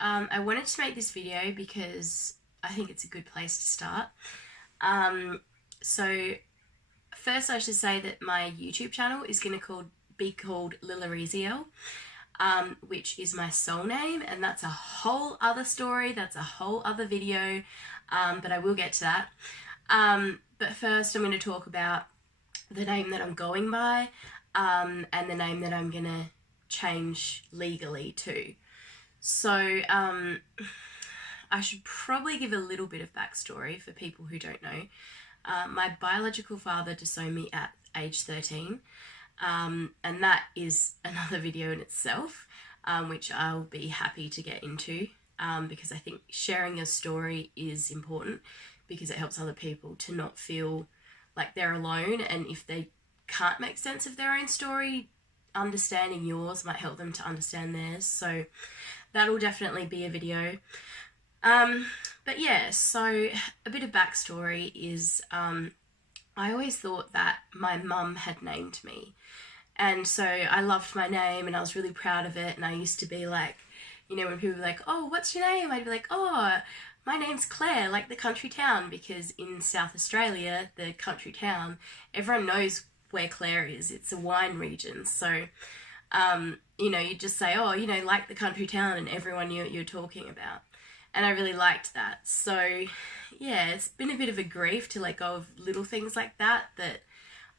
I wanted to make this video because I think it's a good place to start. So first I should say that my YouTube channel is going to be called Lilariziel, which is my soul name, and that's a whole other story, that's a whole other video, but I will get to that. But first I'm going to talk about the name that I'm going by, and the name that I'm going to change legally to. So I should probably give a little bit of backstory for people who don't know. My biological father disowned me at age 13, and that is another video in itself, which I'll be happy to get into, because I think sharing your story is important because it helps other people to not feel like they're alone, and if they can't make sense of their own story, understanding yours might help them to understand theirs. So that'll definitely be a video. But yeah, so a bit of backstory is I always thought that my mum had named me, and so I loved my name and I was really proud of it, and I used to be like, you know, when people were like, oh, what's your name? I'd be like, oh, my name's Claire, like the country town, because in South Australia, the country town, everyone knows where Clare is. It's a wine region, so you know, you just say, oh, you know, like the country town, and everyone knew what you're talking about. And I really liked that. So yeah, it's been a bit of a grief to let go of little things like that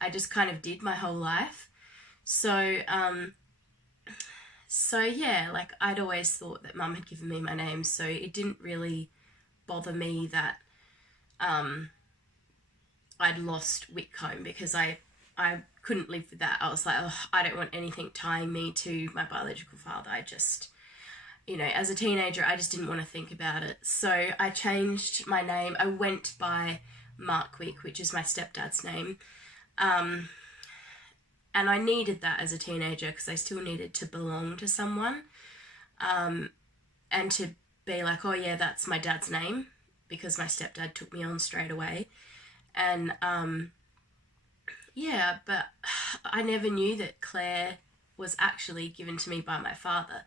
I just kind of did my whole life. So yeah, like I'd always thought that Mum had given me my name, so it didn't really bother me that I'd lost Whitcomb, because I couldn't live with that. I was like, oh, I don't want anything tying me to my biological father. I just, you know, as a teenager, I just didn't want to think about it. So I changed my name. I went by Mark Wick, which is my stepdad's name. And I needed that as a teenager because I still needed to belong to someone, and to be like, oh yeah, that's my dad's name, because my stepdad took me on straight away. And yeah, but I never knew that Claire was actually given to me by my father.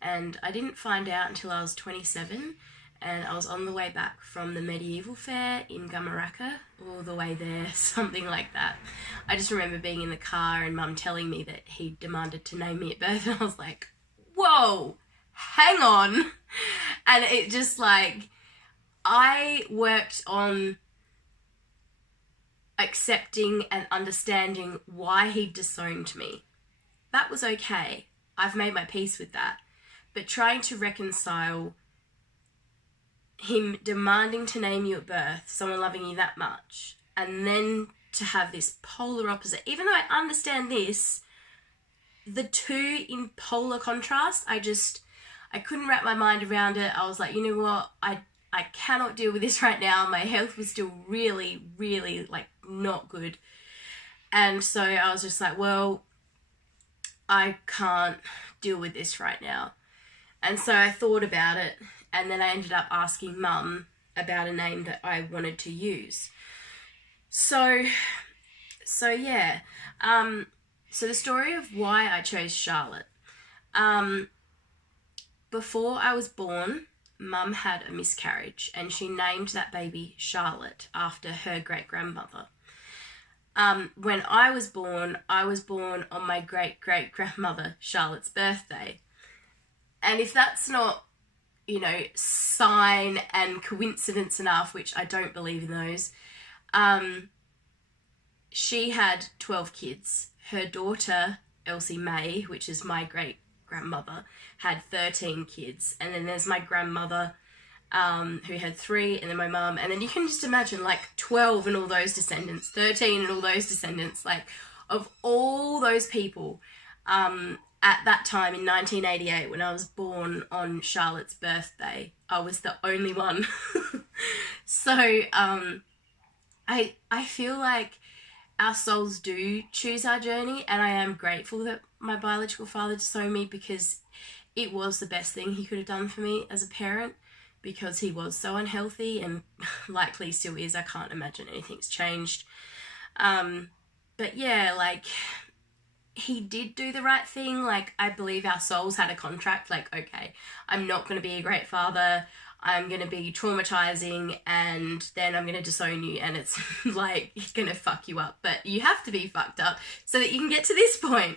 And I didn't find out until I was 27, and I was on the way back from the medieval fair in Gumaraka, all the way there, something like that. I just remember being in the car and Mum telling me that he demanded to name me at birth, and I was like, whoa, hang on. And it just like, I worked on accepting and understanding why he disowned me. That was okay. I've made my peace with that. But trying to reconcile him demanding to name you at birth, someone loving you that much, and then to have this polar opposite, even though I understand this, the two in polar contrast, I couldn't wrap my mind around it. I was like, you know what, I cannot deal with this right now. My health was still really, really like not good. And so I was just like, well, I can't deal with this right now. And so I thought about it, and then I ended up asking Mum about a name that I wanted to use. So yeah. So the story of why I chose Charlotte. Before I was born, Mum had a miscarriage, and she named that baby Charlotte after her great-grandmother. When I was born on my great-great-grandmother Charlotte's birthday. And if that's not, you know, sign and coincidence enough, which I don't believe in those, she had 12 kids. Her daughter, Elsie May, which is my great-grandmother, had 13 kids. And then there's my grandmother, who had 3, and then my mum. And then you can just imagine, like, 12 and all those descendants, 13 and all those descendants. Like, of all those people, at that time in 1988, when I was born on Charlotte's birthday, I was the only one. So I feel like our souls do choose our journey, and I am grateful that my biological father disowned me, because it was the best thing he could have done for me as a parent, because he was so unhealthy, and likely still is. I can't imagine anything's changed. But yeah, like, he did do the right thing. Like, I believe our souls had a contract. Like, okay, I'm not going to be a great father. I'm going to be traumatizing, and then I'm going to disown you, and it's like going to fuck you up. But you have to be fucked up so that you can get to this point,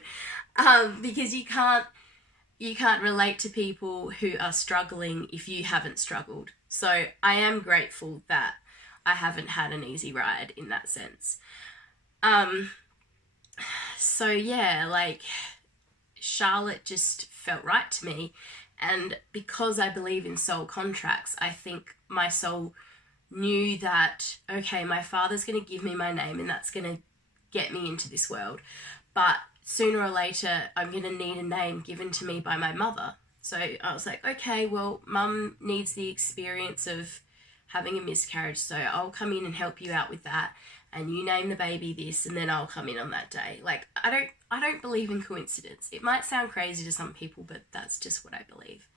because you can't relate to people who are struggling if you haven't struggled. So I am grateful that I haven't had an easy ride in that sense. So yeah, like, Charlotte just felt right to me. And because I believe in soul contracts, I think my soul knew that, okay, my father's going to give me my name and that's going to get me into this world. But sooner or later, I'm going to need a name given to me by my mother. So I was like, okay, well, Mum needs the experience of having a miscarriage, so I'll come in and help you out with that. And you name the baby this, and then I'll come in on that day. Like, I don't believe in coincidence. It might sound crazy to some people, but that's just what I believe.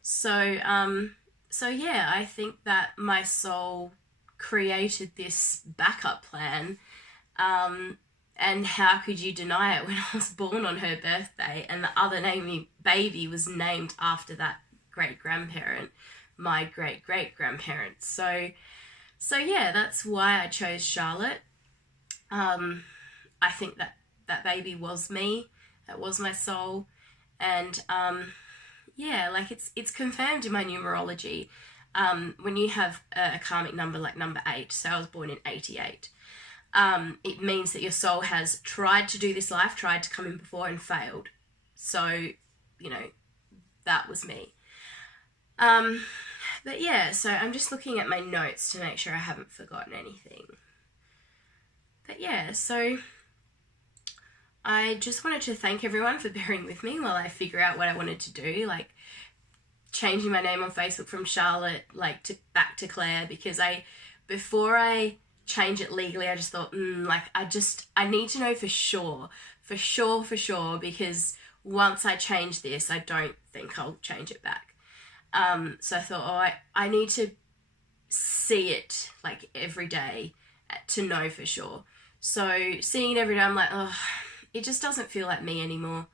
So, so yeah, I think that my soul created this backup plan. And how could you deny it when I was born on her birthday and the other baby was named after that great-grandparent, my great-great-grandparent. So yeah, that's why I chose Charlotte. I think that baby was me. That was my soul. And yeah, like, it's confirmed in my numerology. When you have a karmic number like number 8, so I was born in 88, it means that your soul has tried to do this life, tried to come in before and failed. So, you know, that was me. But yeah, so I'm just looking at my notes to make sure I haven't forgotten anything. But yeah, so I just wanted to thank everyone for bearing with me while I figure out what I wanted to do, like changing my name on Facebook from Charlotte, like, back to Claire, because before I change it legally, I just thought, I need to know for sure, because once I change this, I don't think I'll change it back. So I thought, I need to see it, like, every day to know for sure. So seeing it every day, I'm like, oh, it just doesn't feel like me anymore.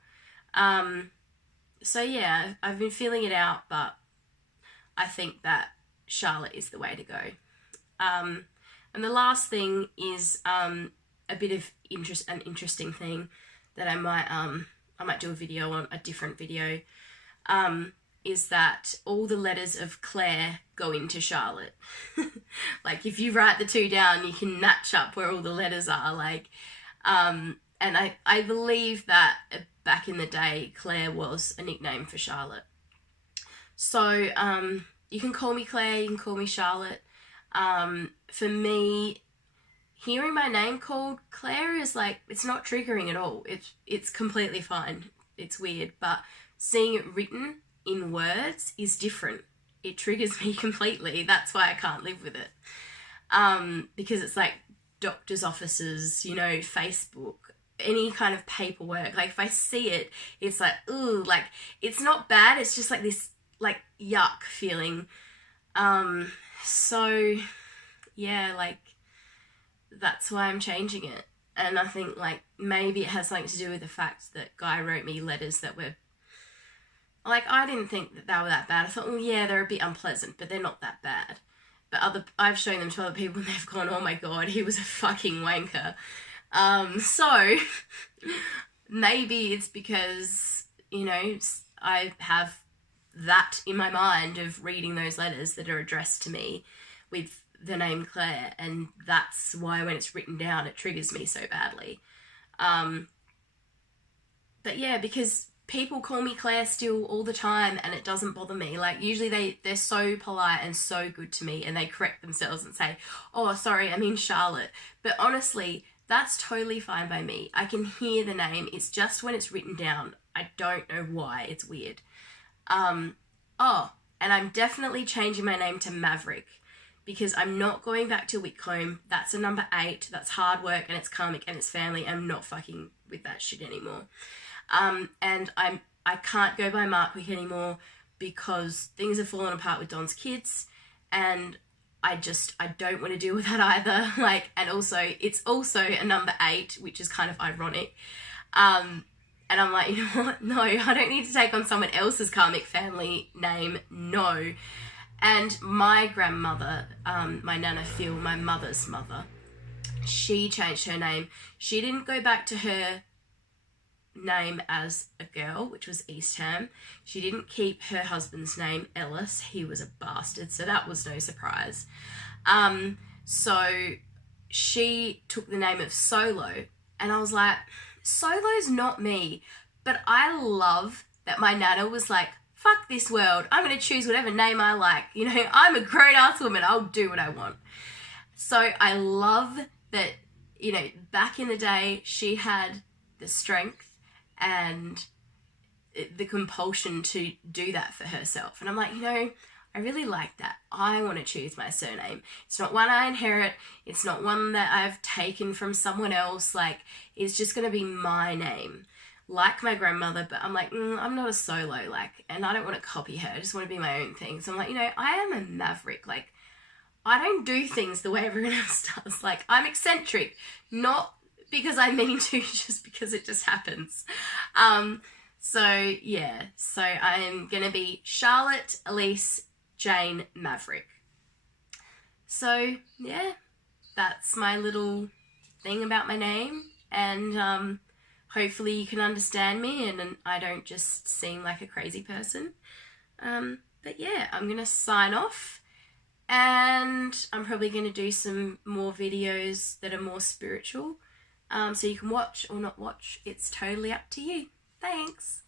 So yeah, I've been feeling it out, but I think that Charlotte is the way to go. And the last thing is a bit of an interesting thing that I might do a video on, a different video, is that all the letters of Claire go into Charlotte. Like, if you write the two down, you can match up where all the letters are. Like, and I believe that back in the day, Claire was a nickname for Charlotte. So you can call me Claire, you can call me Charlotte. For me, hearing my name called Claire is like, it's not triggering at all. It's completely fine. It's weird, but seeing it written in words is different. It triggers me completely. That's why I can't live with it. Because it's like doctor's offices, Facebook, any kind of paperwork. Like, if I see it, it's like, ooh, like, it's not bad. It's just like this, like, yuck feeling. So yeah, like, that's why I'm changing it. And I think, like, maybe it has something to do with the fact that Guy wrote me letters that were, like, I didn't think that they were that bad. I thought, well, yeah, they're a bit unpleasant, but they're not that bad. But I've shown them to other people and they've gone, oh my God, he was a fucking wanker. So maybe it's because, I have that in my mind of reading those letters that are addressed to me with the name Claire, and that's why when it's written down, it triggers me so badly. But yeah, because people call me Claire still all the time and it doesn't bother me. Like, usually they're so polite and so good to me and they correct themselves and say, oh, sorry, I mean Charlotte. But honestly, that's totally fine by me. I can hear the name. It's just when it's written down, I don't know why. It's weird. And I'm definitely changing my name to Maverick, because I'm not going back to Whitcomb. That's a number 8. That's hard work and it's karmic and it's family. I'm not fucking with that shit anymore. And I can't go by Markwick anymore because things have fallen apart with Don's kids, and I don't want to deal with that either. Like, and also, it's also a number 8, which is kind of ironic. And I'm like, you know what? No, I don't need to take on someone else's karmic family name. No. And my grandmother, my Nana Phil, my mother's mother, she changed her name. She didn't go back to her name as a girl, which was Eastham. She didn't keep her husband's name, Ellis. He was a bastard, so that was no surprise. So she took the name of Solo, and I was like, Solo's not me. But I love that my Nana was like, fuck this world, I'm going to choose whatever name I like. You know, I'm a grown-ass woman, I'll do what I want. So I love that, you know, back in the day, she had the strength and the compulsion to do that for herself. And I'm like, you know, I really like that. I want to choose my surname. It's not one I inherit. It's not one that I've taken from someone else. Like, it's just going to be my name. Like my grandmother, but I'm like, I'm not a Solo, like, and I don't want to copy her. I just want to be my own thing. So I'm like, you know, I am a maverick. Like, I don't do things the way everyone else does. Like, I'm eccentric, not because I mean to, just because it just happens. So yeah, so I'm gonna be Charlotte Elise Jane Maverick. So yeah, that's my little thing about my name, and hopefully you can understand me and I don't just seem like a crazy person. But yeah, I'm gonna sign off, and I'm probably gonna do some more videos that are more spiritual. So you can watch or not watch. It's totally up to you. Thanks.